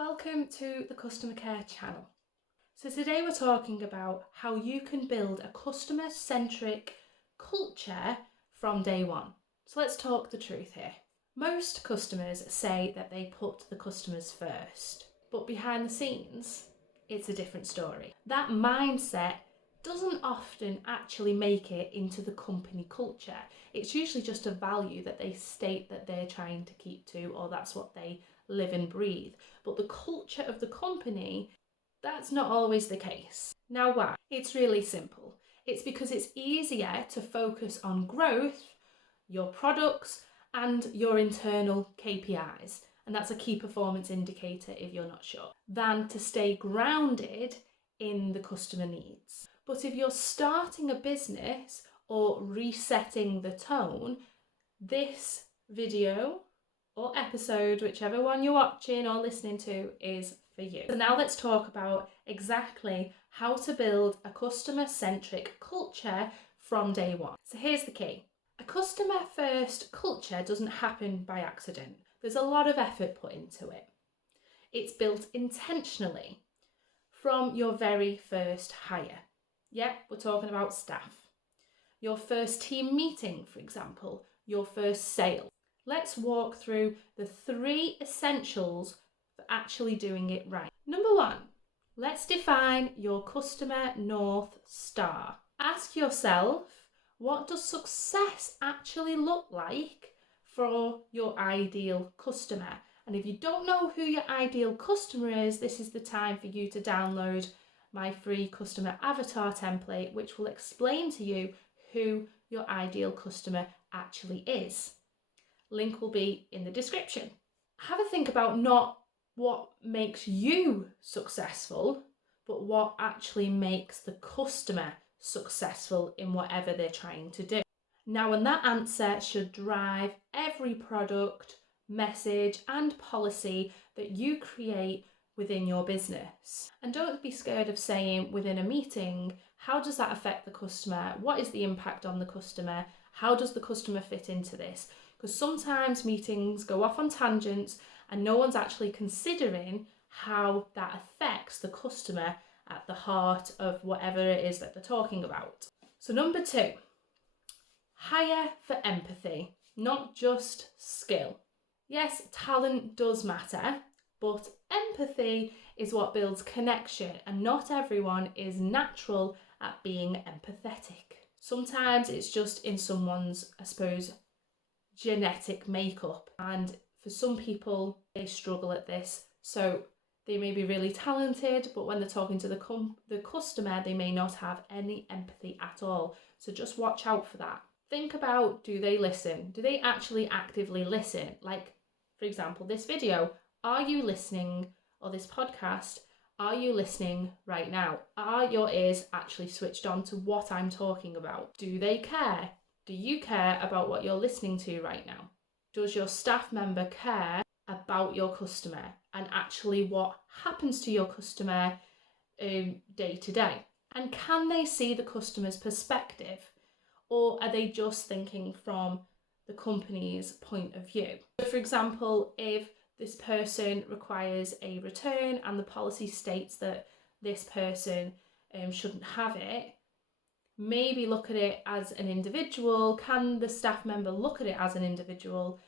Welcome to the Customer Care channel. So today we're talking about how you can build a customer-centric culture from day one. So let's talk the truth here. Most customers say that they put the customers first, but behind the scenes, it's a different story. That mindset doesn't often actually make it into the company culture. It's usually just a value that they state that they're trying to keep to, or that's what they live and breathe. But the culture of the company, that's not always the case. Now why? It's really simple. It's because it's easier to focus on growth, your products, and your internal KPIs. And that's a key performance indicator if you're not sure, than to stay grounded in the customer needs. But if you're starting a business or resetting the tone, this video or episode, whichever one you're watching or listening to, is for you. So now let's talk about exactly how to build a customer-centric culture from day one. So here's the key. A customer-first culture doesn't happen by accident. There's a lot of effort put into it. It's built intentionally from your very first hire. Yep, we're talking about staff. Your first team meeting, for example, your first sale. Let's walk through the 3 essentials for actually doing it right. Number 1, let's define your customer North Star. Ask yourself, what does success actually look like for your ideal customer? And if you don't know who your ideal customer is, this is the time for you to download my free customer avatar template, which will explain to you who your ideal customer actually is. Link will be in the description. Have a think about not what makes you successful, but what actually makes the customer successful in whatever they're trying to do. Now, and that answer should drive every product, message, and policy that you create within your business. And don't be scared of saying within a meeting, how does that affect the customer? What is the impact on the customer? How does the customer fit into this? Because sometimes meetings go off on tangents and no one's actually considering how that affects the customer at the heart of whatever it is that they're talking about. So number 2, hire for empathy, not just skill. Yes, talent does matter, but empathy is what builds connection, and not everyone is natural at being empathetic. Sometimes it's just in someone's, I suppose, genetic makeup, and for some people they struggle at this, so they may be really talented, but when they're talking to the customer, they may not have any empathy at all. So just watch out for that. Think about, do they listen? Do they actually actively listen? Like, for example, this video, are you listening? Or this podcast, are you listening right now? Are your ears actually switched on to what I'm talking about? Do they care? Do you care about what you're listening to right now? Does your staff member care about your customer and actually what happens to your customer day to day? And can they see the customer's perspective, or are they just thinking from the company's point of view? So for example, if this person requires a return and the policy states that this person shouldn't have it, maybe look at it as an individual. Can the staff member look at it as an individual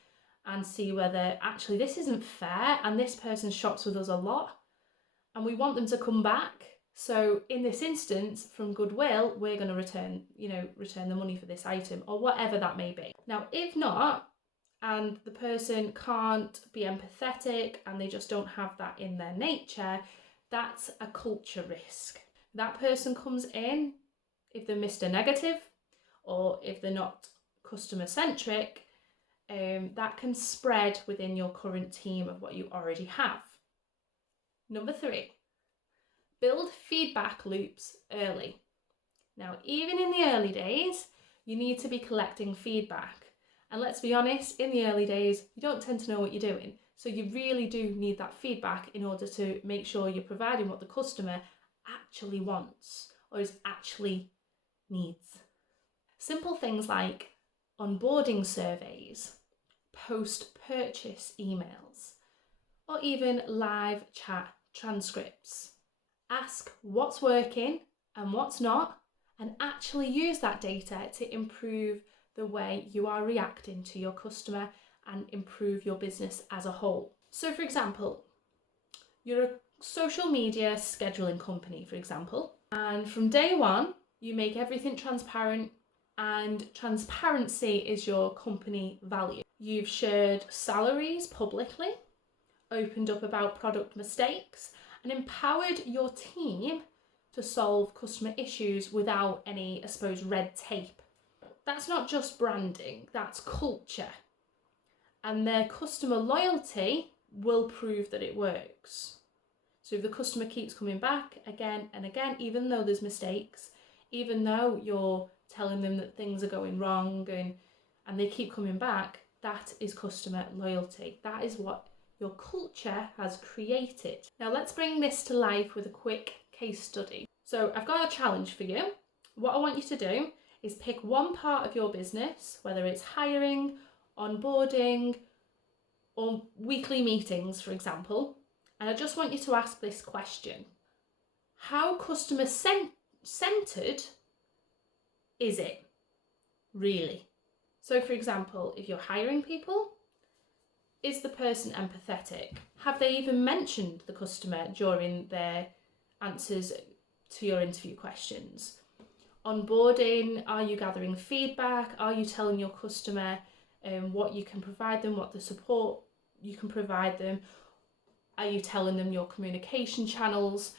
and see whether actually this isn't fair and this person shops with us a lot and we want them to come back? So in this instance, from goodwill, we're going to return the money for this item, or whatever that may be. Now, if not, and the person can't be empathetic and they just don't have that in their nature, that's a culture risk. That person comes in, if they're Mr. Negative or if they're not customer-centric, that can spread within your current team of what you already have. Number 3, build feedback loops early. Now, even in the early days, you need to be collecting feedback. And let's be honest, in the early days, you don't tend to know what you're doing. So you really do need that feedback in order to make sure you're providing what the customer actually wants or is actually needs. Simple things like onboarding surveys, post-purchase emails, or even live chat transcripts. Ask what's working and what's not, and actually use that data to improve the way you are reacting to your customer and improve your business as a whole. So for example, you're a social media scheduling company, for example, and from day one, you make everything transparent, and transparency is your company value. You've shared salaries publicly, opened up about product mistakes, and empowered your team to solve customer issues without any, I suppose, red tape. That's not just branding, that's culture. And their customer loyalty will prove that it works. So if the customer keeps coming back again and again, even though there's mistakes, even though you're telling them that things are going wrong and they keep coming back, that is customer loyalty. That is what your culture has created. Now let's bring this to life with a quick case study. So I've got a challenge for you. What I want you to do is pick one part of your business, whether it's hiring, onboarding, or weekly meetings, for example, and I just want you to ask this question. How customer-centered is it, really? So for example, if you're hiring people, is the person empathetic? Have they even mentioned the customer during their answers to your interview questions? Onboarding, are you gathering feedback? Are you telling your customer what you can provide them, what the support you can provide them? Are you telling them your communication channels,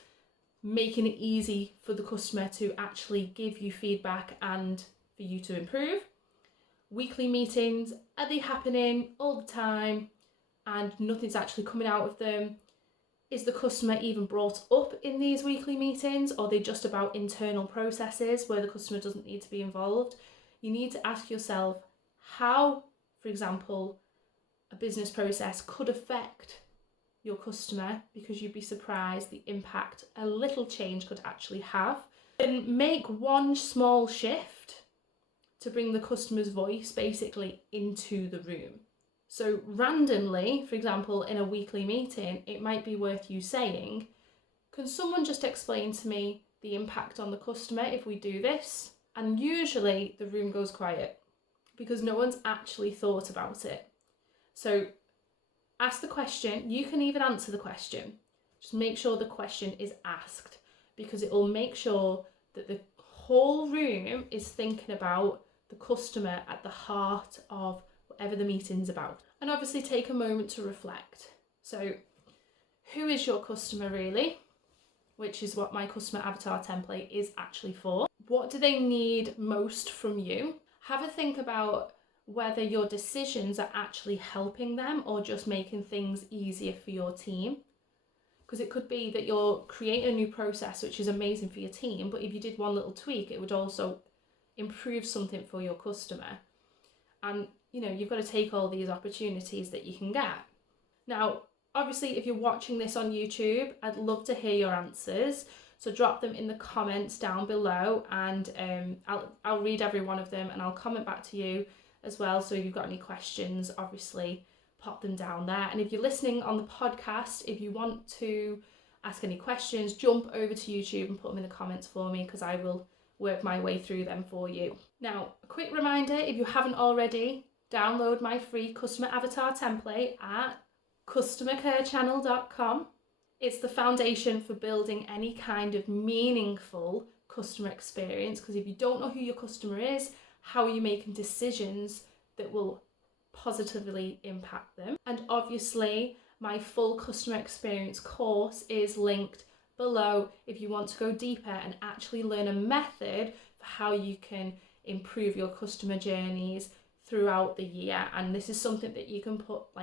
making it easy for the customer to actually give you feedback and for you to improve? Weekly meetings, are they happening all the time and nothing's actually coming out of them? Is the customer even brought up in these weekly meetings, or are they just about internal processes where the customer doesn't need to be involved? You need to ask yourself how, for example, a business process could affect your customer, because you'd be surprised the impact a little change could actually have. And make one small shift to bring the customer's voice basically into the room. So randomly, for example, in a weekly meeting, it might be worth you saying, can someone just explain to me the impact on the customer if we do this? And usually the room goes quiet because no one's actually thought about it. So ask the question. You can even answer the question. Just make sure the question is asked, because it will make sure that the whole room is thinking about the customer at the heart of whatever the meeting's about. And obviously take a moment to reflect. So who is your customer really? Which is what my customer avatar template is actually for. What do they need most from you? Have a think about whether your decisions are actually helping them or just making things easier for your team. Because it could be that you're creating a new process which is amazing for your team, but if you did one little tweak, it would also improve something for your customer. And you've got to take all these opportunities that you can get. Now, obviously, if you're watching this on YouTube, I'd love to hear your answers. So drop them in the comments down below, and I'll read every one of them and I'll comment back to you as well. So if you've got any questions, obviously pop them down there. And if you're listening on the podcast, if you want to ask any questions, jump over to YouTube and put them in the comments for me, because I will work my way through them for you. Now, a quick reminder, if you haven't already, download my free customer avatar template at customercarechannel.com. It's the foundation for building any kind of meaningful customer experience, because if you don't know who your customer is, how are you making decisions that will positively impact them? And obviously, my full customer experience course is linked below if you want to go deeper and actually learn a method for how you can improve your customer journeys throughout the year. And this is something that you can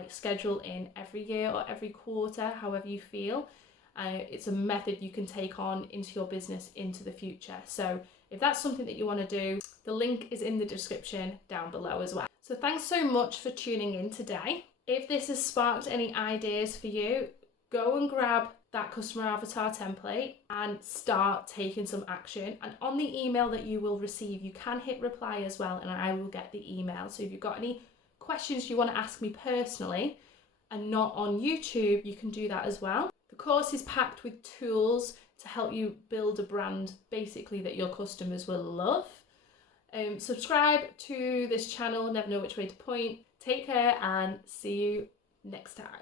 schedule in every year or every quarter, however you feel. It's a method you can take on into your business into the future. So if that's something that you want to do, the link is in the description down below as well. So thanks so much for tuning in today. If this has sparked any ideas for you, go and grab that customer avatar template and start taking some action. And on the email that you will receive, you can hit reply as well, and I will get the email. So if you've got any questions you want to ask me personally, and not on YouTube, you can do that as well. The course is packed with tools to help you build a brand basically that your customers will love. Subscribe to this channel, never know which way to point. Take care and see you next time.